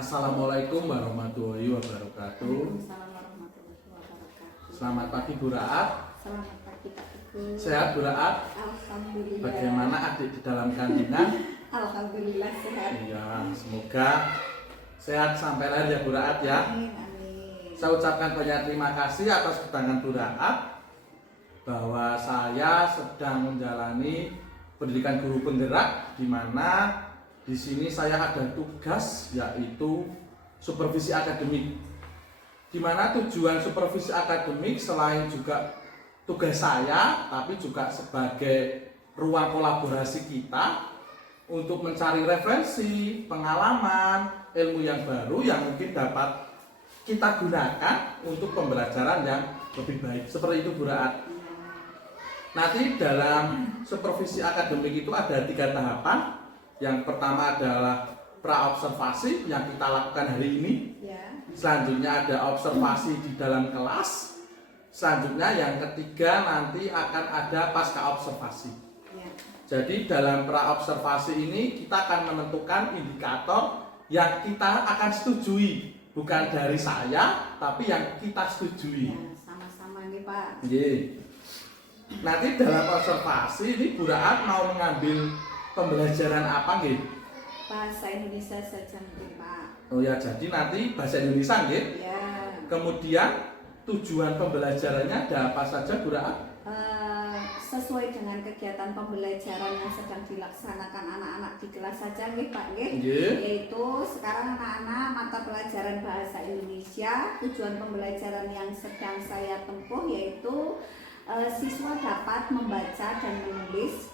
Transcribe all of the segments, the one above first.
Assalamualaikum warahmatullahi wabarakatuh. Waalaikumsalam warahmatullahi wabarakatuh. Selamat pagi Bu Raat. Selamat pagi Pak Teguh. Sehat Bu Raat? Alhamdulillah. Bagaimana adik di dalam kandungan? Alhamdulillah sehat. Iya, semoga sehat sampai lahir ya Bu Raat ya. Amin, amin. Saya ucapkan banyak terima kasih atas kedatangan Bu Raat bahwa saya sedang menjalani pendidikan guru penggerak, di mana di sini saya ada tugas yaitu supervisi akademik. Di mana tujuan supervisi akademik selain juga tugas saya, tapi juga sebagai ruang kolaborasi kita untuk mencari referensi, pengalaman, ilmu yang baru yang mungkin dapat kita gunakan untuk pembelajaran yang lebih baik. Seperti itu Bu Raat. Nanti dalam supervisi akademik itu ada 3 tahapan. Yang pertama adalah pra-observasi yang kita lakukan hari ini. Ya. Selanjutnya ada observasi di dalam kelas. Selanjutnya yang ketiga nanti akan ada pasca observasi. Ya. Jadi dalam pra-observasi ini kita akan menentukan indikator yang kita akan setujui. Bukan dari saya, tapi yang kita setujui. Ya, sama-sama nih Pak. Ye. Nanti dalam observasi ini Bu Raat mau mengambil pembelajaran apa nggih? Bahasa Indonesia saja mungkin Pak. Oh ya, jadi nanti bahasa Indonesia nggih. Ya. Kemudian tujuan pembelajarannya ada apa saja Bu Raat? Sesuai dengan kegiatan pembelajaran yang sedang dilaksanakan anak-anak di kelas saja nggih Pak nggih. Nggih. Yaitu sekarang anak-anak mata pelajaran bahasa Indonesia, tujuan pembelajaran yang sedang saya tempuh yaitu siswa dapat membaca dan menulis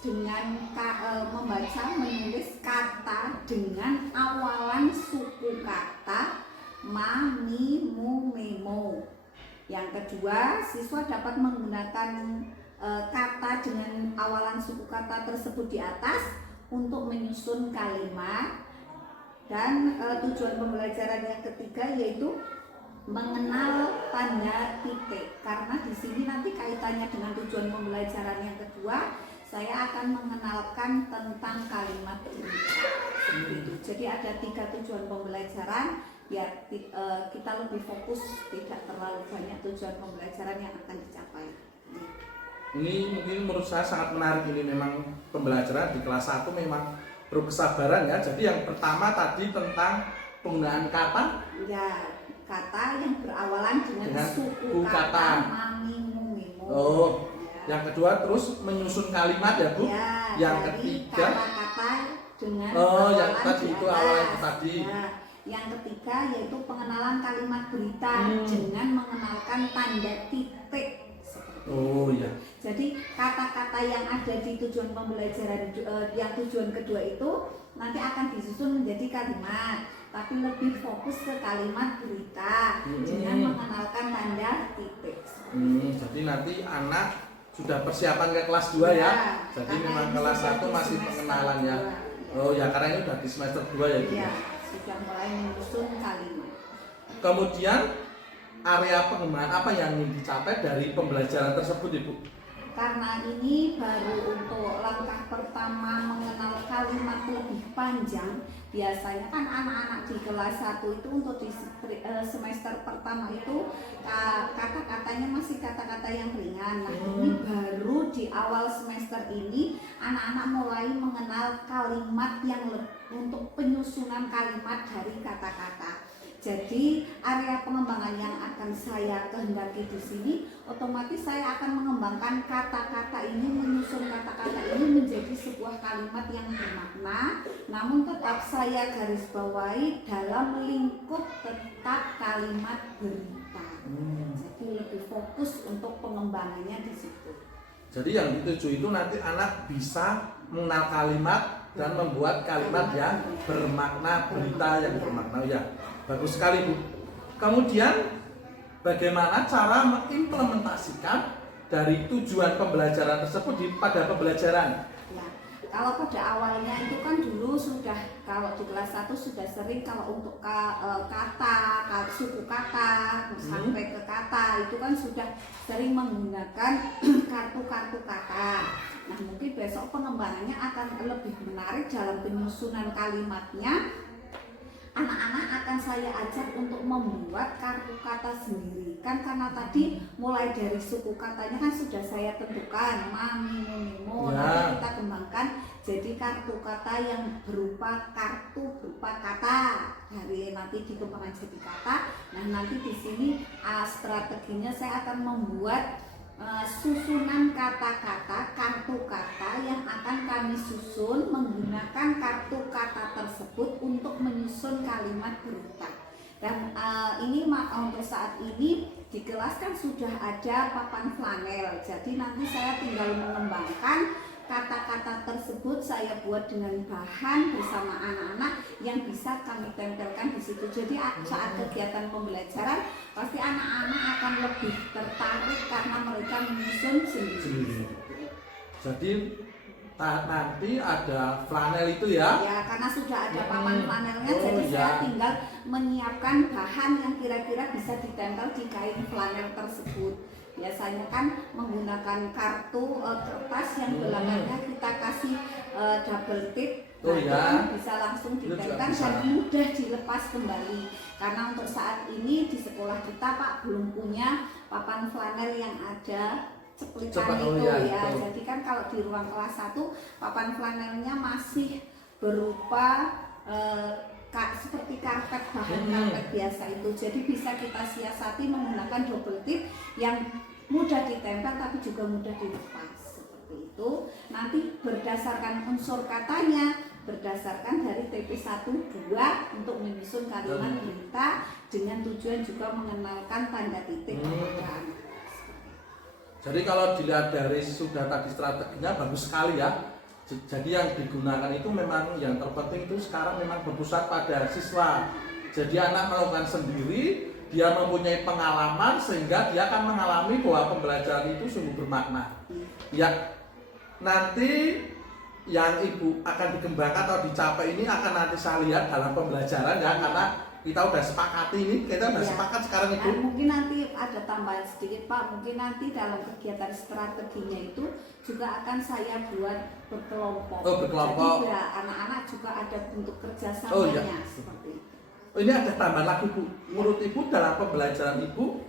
menulis kata dengan awalan suku kata ma, mi, mu, memo. Yang kedua, siswa dapat menggunakan kata dengan awalan suku kata tersebut di atas untuk menyusun kalimat. Dan tujuan pembelajaran yang ketiga yaitu mengenal tanda titik, karena di sini nanti kaitannya dengan tujuan pembelajaran yang kedua, saya akan mengenalkan tentang kalimat berita. Jadi ada 3 tujuan pembelajaran biar kita lebih fokus, tidak terlalu banyak tujuan pembelajaran yang akan dicapai. Ini mungkin menurut saya sangat menarik. Ini memang pembelajaran di kelas 1 memang perlu kesabaran ya. Jadi yang pertama tadi tentang penggunaan kata. Ya, kata yang berawalan dengan suku kata mamimu mimo. Oh, ya. Yang kedua terus menyusun kalimat ya Bu. Ya, Yang dari ketiga kata-kata dengan yang tadi di itu atas. awalan itu tadi. Ya. Yang ketiga yaitu pengenalan kalimat berita dengan mengenalkan tanda titik. Oh ya. Jadi kata-kata yang ada di tujuan pembelajaran yang tujuan kedua itu nanti akan disusun menjadi kalimat, tapi lebih fokus ke kalimat berita dengan mengenalkan tanda titik. Jadi nanti anak sudah persiapan ke kelas 2 ya. Jadi memang kelas 1 masih pengenalan ya. Oh ya, karena ini sudah di semester 2 ya Bu. Iya, sudah mulai menyusun kalimat. Kemudian area pengembangan apa yang ingin dicapai dari pembelajaran tersebut Ibu? Karena ini baru untuk langkah pertama mengenal kalimat lebih panjang. Biasanya kan anak-anak di kelas 1 itu untuk di semester pertama itu kata-katanya masih kata-kata yang ringan. Nah ini baru di awal semester ini anak-anak mulai mengenal kalimat yang untuk penyusunan kalimat dari kata-kata. Jadi area pengembangan yang akan saya kehendaki di sini, otomatis saya akan mengembangkan kata-kata ini, menyusun kata-kata ini menjadi sebuah kalimat yang bermakna, namun tetap saya garis bawahi dalam lingkup tetap kalimat berita. Jadi lebih fokus untuk pengembangannya di situ. Jadi yang dituju itu nanti anak bisa mengenal kalimat dan membuat kalimat yang bermakna, berita yang bermakna ya. Bagus sekali Bu. Kemudian bagaimana cara mengimplementasikan dari tujuan pembelajaran tersebut pada pembelajaran? Ya, kalau pada awalnya itu kan dulu sudah, kalau di kelas 1 sudah sering kalau untuk kata, suku kata sampai ke kata itu kan sudah sering menggunakan kartu-kartu kata. Nah mungkin besok pengembangannya akan lebih menarik dalam penyusunan kalimatnya. anak-anak akan saya ajak untuk membuat kartu kata sendiri. Kan karena tadi mulai dari suku katanya kan sudah saya tentukan mami, mimo, Ya. nanti kita kembangkan jadi kartu kata yang berupa kata dari nanti dikembangkan jadi kata. Nah nanti di sini strateginya saya akan membuat susunan kata-kata, kartu kata yang akan kami susun menggunakan kartu kata tersebut untuk menyusun kalimat berita. Dan ini untuk saat ini di kelas kan sudah ada papan flanel, jadi nanti saya tinggal mengembangkan kata-kata tersebut. Saya buat dengan bahan bersama anak-anak yang bisa kami tempelkan di situ. Jadi saat kegiatan pembelajaran pasti anak-anak akan lebih tertarik karena mereka menyusun sendiri. Jadi nanti ada flanel itu ya? Ya, karena sudah ada papan flanelnya, jadi ya. saya tinggal menyiapkan bahan yang kira-kira bisa ditempel di kain flanel tersebut. Biasanya kan menggunakan kartu kertas yang belakangnya kita kasih double tip, kan bisa langsung ditempel dan mudah dilepas kembali. Karena untuk saat ini di sekolah kita Pak belum punya papan flanel yang ada ceplikan itu ya. Jadi kan kalau di ruang kelas 1 papan flanelnya masih berupa seperti karpet, bahan karpet biasa itu. Jadi bisa kita siasati menggunakan double tip yang mudah ditempel tapi juga mudah dilepas seperti itu. Nanti berdasarkan unsur katanya, berdasarkan dari TP1 2 untuk menyusun kalimat berita dengan tujuan juga mengenalkan tanda titik kepada anak. Jadi kalau dilihat dari sudah tadi strateginya bagus sekali ya. Jadi yang digunakan itu memang yang terpenting itu sekarang memang berpusat pada siswa. Jadi anak melakukan sendiri, dia mempunyai pengalaman sehingga dia akan mengalami bahwa pembelajaran itu sungguh bermakna. Ya, nanti yang ibu akan dikembangkan atau dicapai ini akan nanti saya lihat dalam pembelajaran ya, karena kita udah sepakati ini, kita udah sepakat sekarang ibu. Mungkin nanti ada tambahan sedikit Pak, mungkin nanti dalam kegiatan strateginya itu juga akan saya buat berkelompok. Berkelompok. Jadi ya, anak-anak juga ada bentuk kerjasamanya seperti itu. Ini ada tambahan lagi Bu. Menurut ibu dalam pembelajaran ibu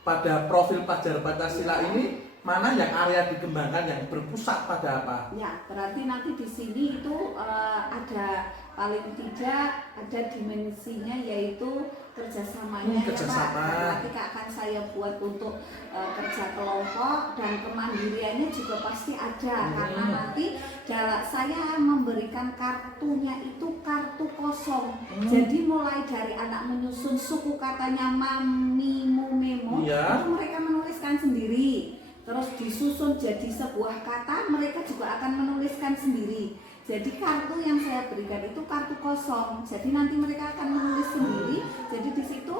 pada profil pelajar Pancasila ini mana yang area dikembangkan yang berpusat pada apa? Ya, berarti nanti di sini itu ada paling tidak ada dimensinya yaitu kerjasamanya kerjasama. ya Pak. Nanti akan saya buat untuk kerja kelompok dan kemandiriannya juga pasti ada karena nanti saya memberikan kartunya itu kartu kosong. Jadi mulai dari anak menyusun suku katanya mami, mu, memo, itu mereka menuliskan sendiri. Terus disusun jadi sebuah kata, mereka juga akan menuliskan sendiri. Jadi kartu yang saya berikan itu kartu kosong. Jadi nanti mereka akan menulis sendiri. Jadi di situ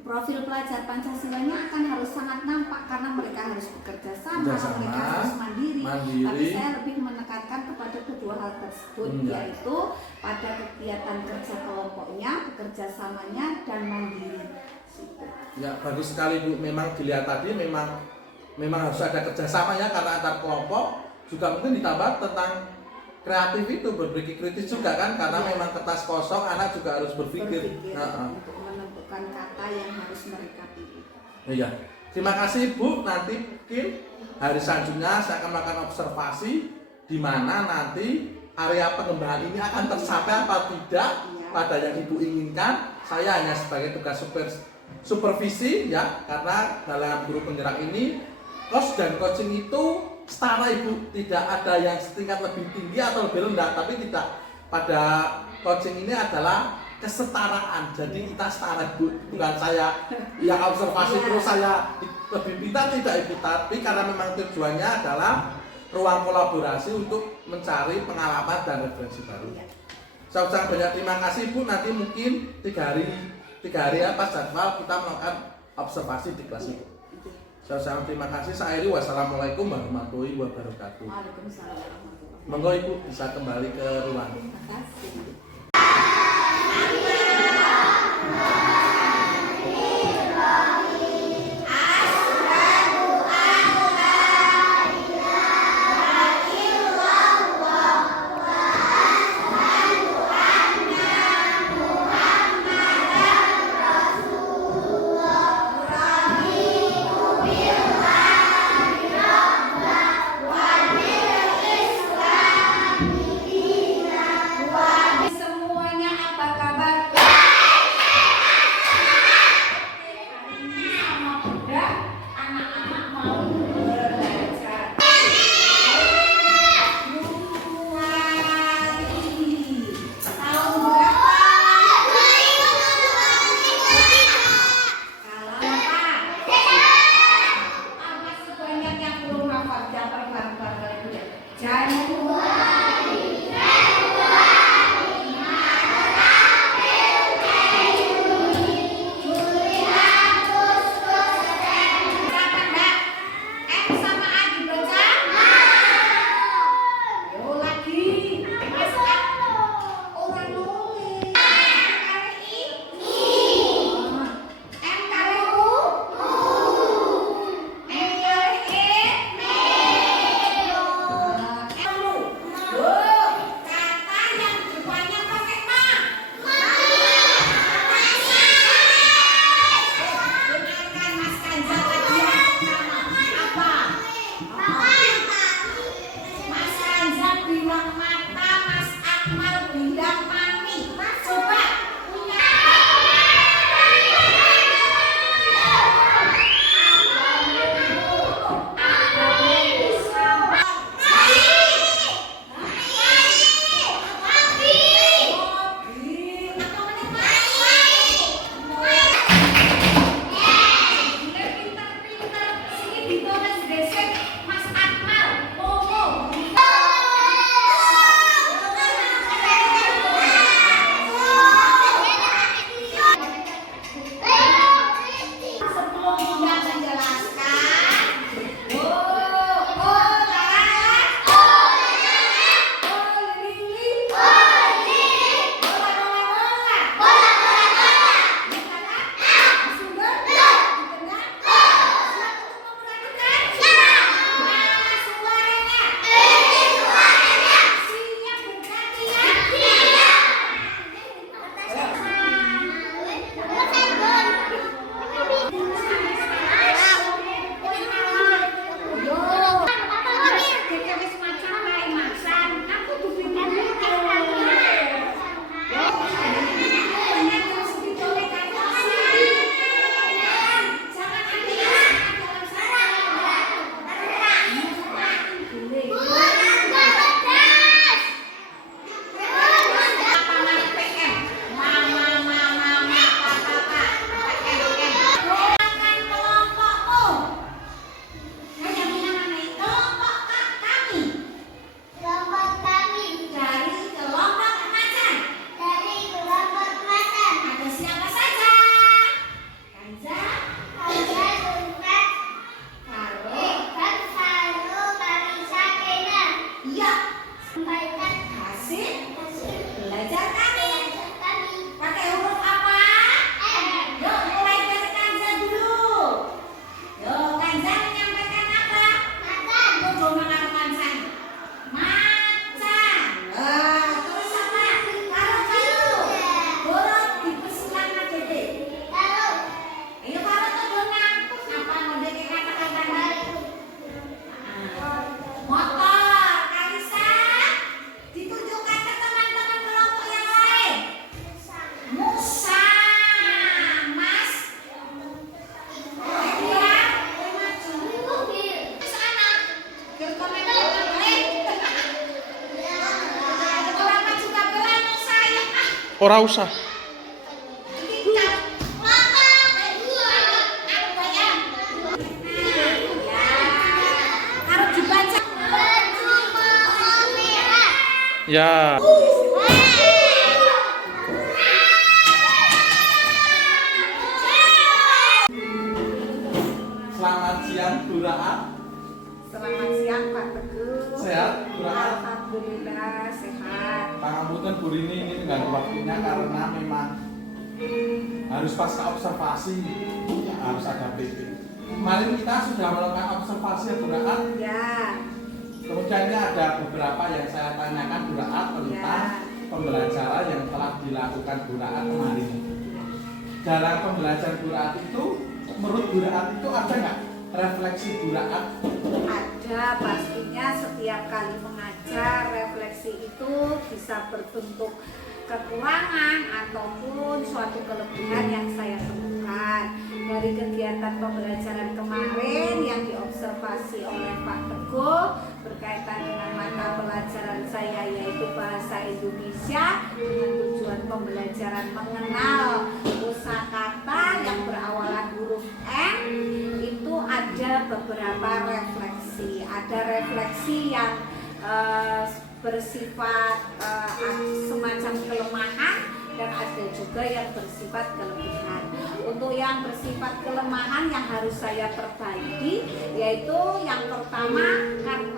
profil pelajar Pancasilanya akan harus sangat nampak karena mereka harus bekerja sama, mereka harus mandiri. Tapi saya lebih menekankan kepada kedua hal tersebut, yaitu pada kegiatan kerja kelompoknya, bekerja samanya, dan mandiri. Ya, bagus sekali Bu. Memang dilihat tadi memang harus ada kerjasama ya, karena antar kelompok juga mungkin ditambah tentang kreatif itu, berpikir kritis juga kan, karena memang kertas kosong anak juga harus berpikir untuk menentukan kata yang harus mereka pilih. Iya, terima kasih Bu. Nanti mungkin hari selanjutnya saya akan melakukan observasi di mana nanti area pengembangan ini akan tercapai apa tidak pada yang Ibu inginkan. Saya hanya sebagai tugas supervisi ya, karena dalam guru penggerak ini kos dan coaching itu setara Ibu, tidak ada yang setingkat lebih tinggi atau lebih rendah, tapi tidak. Pada coaching ini adalah kesetaraan, jadi kita setara Ibu, bukan saya yang observasi terus saya lebih pintar, tidak Ibu, tapi karena memang tujuannya adalah ruang kolaborasi untuk mencari pengalaman dan referensi baru. Saya ucapkan banyak terima kasih Bu. Nanti mungkin 3 hari atas jadwal kita melakukan observasi di kelas Ibu. Saya ucapkan terima kasih. Saya akhiri, wassalamualaikum warahmatullahi wabarakatuh. Waalaikumsalam warahmatullahi wabarakatuh. Monggo Ibu bisa kembali ke ruang. Terima kasih. Januari. Ora usah. Ya. Selamat siang, Bu Raat. Selamat siang Pak Teguh. Sehat, Bu Raat? Alhamdulillah sehat. Pangapunten Bu Rini, ini dengan waktunya karena memang harus pasca observasi, harus ada PT. Kemarin kita sudah melakukan observasi ya Bu Raat. Ya. Kemudian ada beberapa yang saya tanyakan Bu Raat tentang pembelajaran yang telah dilakukan Bu Raat kemarin. Dalam pembelajaran Bu Raat itu, menurut Bu Raat itu ada nggak refleksi Bu Raat? Ada, pastinya setiap kali mengajar refleksi itu bisa berbentuk kekurangan ataupun suatu kelebihan yang saya temukan dari kegiatan pembelajaran kemarin yang diobservasi oleh Pak Teguh berkaitan dengan mata pelajaran saya yaitu bahasa Indonesia dengan tujuan pembelajaran mengenal kosakata yang berawalan huruf N. Itu ada beberapa refleksi, ada refleksi yang bersifat semacam kelemahan, dan ada juga yang bersifat kelebihan. Untuk yang bersifat kelemahan yang harus saya perbaiki, yaitu yang pertama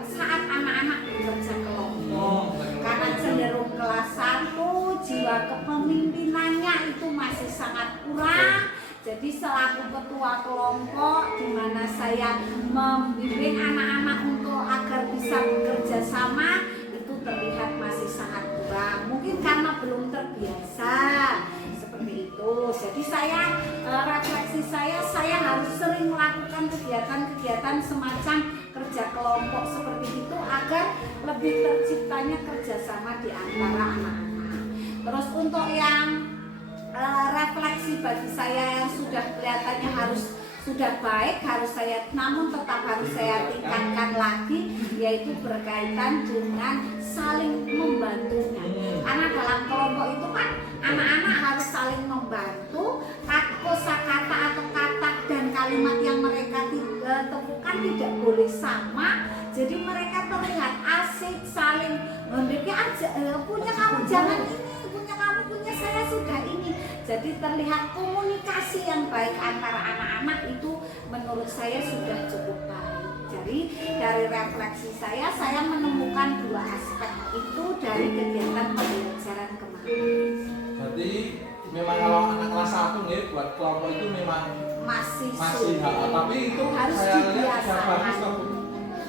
saat anak-anak bekerja kelompok, karena cenderung kelas 1 jiwa kepemimpinannya itu masih sangat kurang. Jadi selaku ketua kelompok di mana saya membimbing anak-anak untuk agar bisa bekerja sama, itu terlihat masih sangat kurang. Mungkin karena belum terbiasa seperti itu. Jadi saya refleksi saya harus sering melakukan kegiatan-kegiatan semacam kerja kelompok seperti itu agar lebih terciptanya kerjasama di antara anak-anak. Terus untuk yang refleksi bagi saya yang sudah kelihatannya sudah baik, namun tetap harus saya tingkatkan lagi, yaitu berkaitan dengan saling membantunya. Karena dalam kelompok itu kan anak-anak harus saling membantu. Kosakata atau kata dan kalimat yang mereka temukan tidak boleh sama. Jadi mereka terlihat asik, saling memberi aja, punya kamu jangan ini, punya kamu punya saya sudah ini. Jadi terlihat komunikasi yang baik antara anak-anak itu menurut saya sudah cukup baik. Jadi dari refleksi saya menemukan 2 aspek itu dari kegiatan pembelajaran kemarin. Berarti memang kalau anak kelas 1 nih buat kelompok itu memang masih tapi itu harus saya lihat sudah dibiasakan. bagus kok, Bu.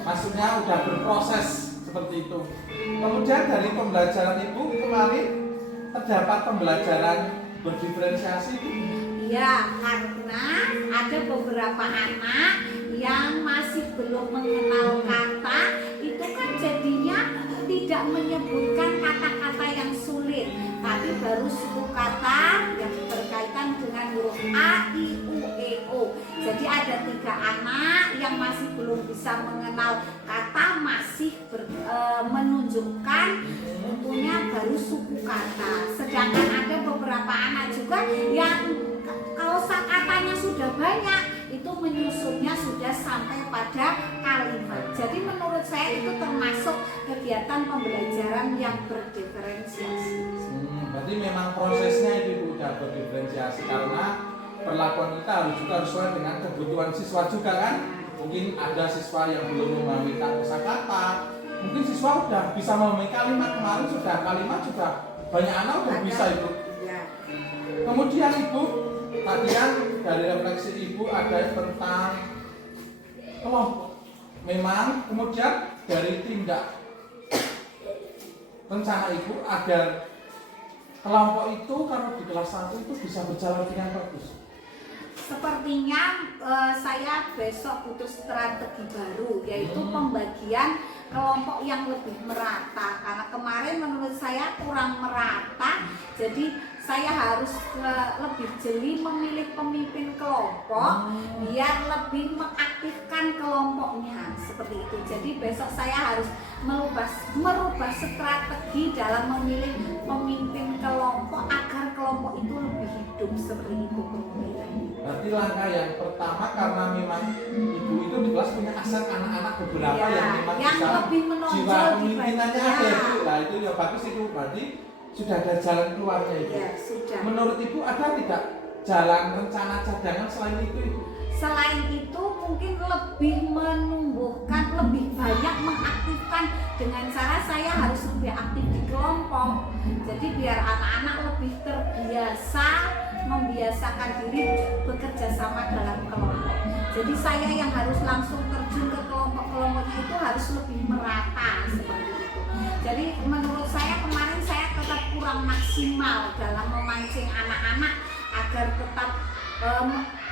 Maksudnya udah berproses seperti itu. Kemudian dari pembelajaran Ibu kemarin terdapat pembelajaran berdiferensiasi, Bu. Ya, karena ada beberapa anak yang masih belum mengenal kata, itu kan jadinya tidak menyebutkan kata-kata yang sulit, tapi baru suku kata yang berkaitan dengan huruf A, I, U, E, O. Jadi ada 3 anak yang masih belum bisa mengenal kata, masih menunjukkan tentunya baru suku kata. Sedangkan ada beberapa anak juga yang kosakatanya sudah banyak, itu menyusunnya sudah sampai pada kalimat. Jadi menurut saya itu termasuk kegiatan pembelajaran yang berdiferensiasi. Berarti memang prosesnya itu udah berdiferensiasi karena perlakuan kita harus juga sesuai dengan kebutuhan siswa juga kan. Mungkin ada siswa yang belum memahami kosakata, mungkin siswa udah bisa memahami kalimat, kemarin sudah kalimat sudah banyak anak udah bisa Ibu. Ya. Kemudian Ibu tadi kan dari refleksi Ibu ada tentang kelompok. Memang kemudian dari tindak rencana Ibu agar kelompok itu kalau di kelas 1 itu bisa berjalan dengan bagus. Sepertinya saya besok butuh strategi baru, yaitu pembagian kelompok yang lebih merata. Karena kemarin menurut saya kurang merata, jadi saya harus lebih jeli memilih pemimpin kelompok biar lebih mengaktifkan kelompoknya seperti itu. Jadi besok saya harus merubah strategi dalam memilih pemimpin kelompok agar kelompok itu lebih hidup seperti itu. Berarti langkah yang pertama karena memang Ibu itu di kelas punya aset anak-anak beberapa yang memang yang bisa lebih menonjol jiwa kepemimpinannya ada dibanding- Ibu. Nah itu ya bagus itu, berarti sudah ada jalan keluarnya Ibu. Ya, sudah. Menurut Ibu ada tidak jalan rencana cadangan selain itu Ibu? Selain itu mungkin lebih menumbuhkan, lebih banyak mengaktifkan dengan cara saya harus lebih aktif di kelompok. Jadi biar anak-anak lebih terbiasa, membiasakan diri bekerja sama dalam kelompok. Jadi saya yang harus langsung terjun ke kelompok-kelompoknya itu harus lebih merata seperti itu. Jadi menurut saya kemarin saya tetap kurang maksimal dalam memancing anak-anak agar tetap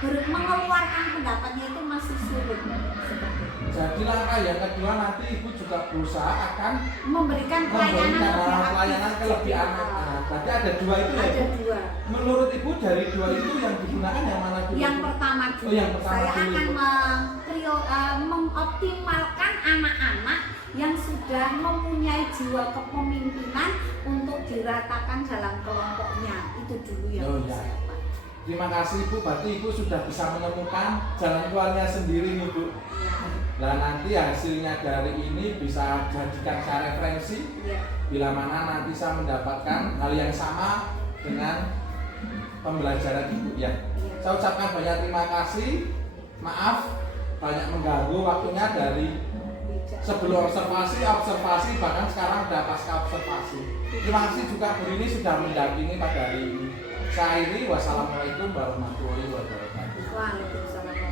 mengeluarkan pendapatnya itu masih sulit seperti itu. Jadi langkah yang kedua nanti Ibu juga berusaha akan Memberikan pelayanan ke lebih anak. Nah, berarti ada 2 itu ya Ada Ibu? 2. Menurut Ibu dari 2 itu yang digunakan yang mana dulu? Yang pertama dulu, yang pertama saya dulu, akan Ibu. mengoptimalkan anak-anak yang sudah mempunyai jiwa kepemimpinan untuk diratakan dalam kelompoknya. Itu dulu yang Oh, ya. saya Pak. Terima kasih Ibu, berarti Ibu sudah bisa menemukan jalan keluarnya sendiri nih Bu. Nah nanti hasilnya dari ini bisa jadikan saya referensi. Bila mana nanti saya mendapatkan hal yang sama dengan pembelajaran Ibu ya. Saya ucapkan banyak terima kasih. Maaf banyak mengganggu waktunya dari sebelum observasi bahkan sekarang udah pasca observasi. Terima kasih juga Bu Rini sudah mendampingi pada hari ini. Saya akhiri, wassalamualaikum warahmatullahi wabarakatuh. Waalaikumsalam.